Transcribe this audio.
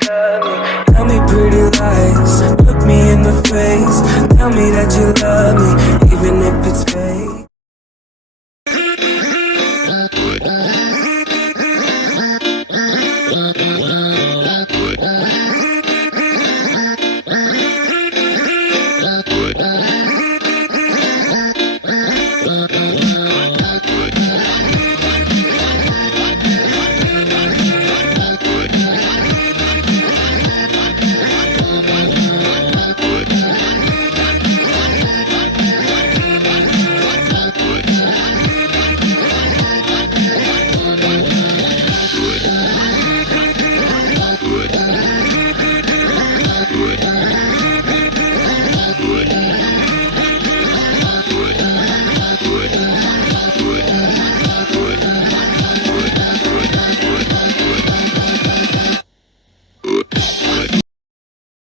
Tell me pretty lies, look me in the face. Tell me that you love me, even if it's fake.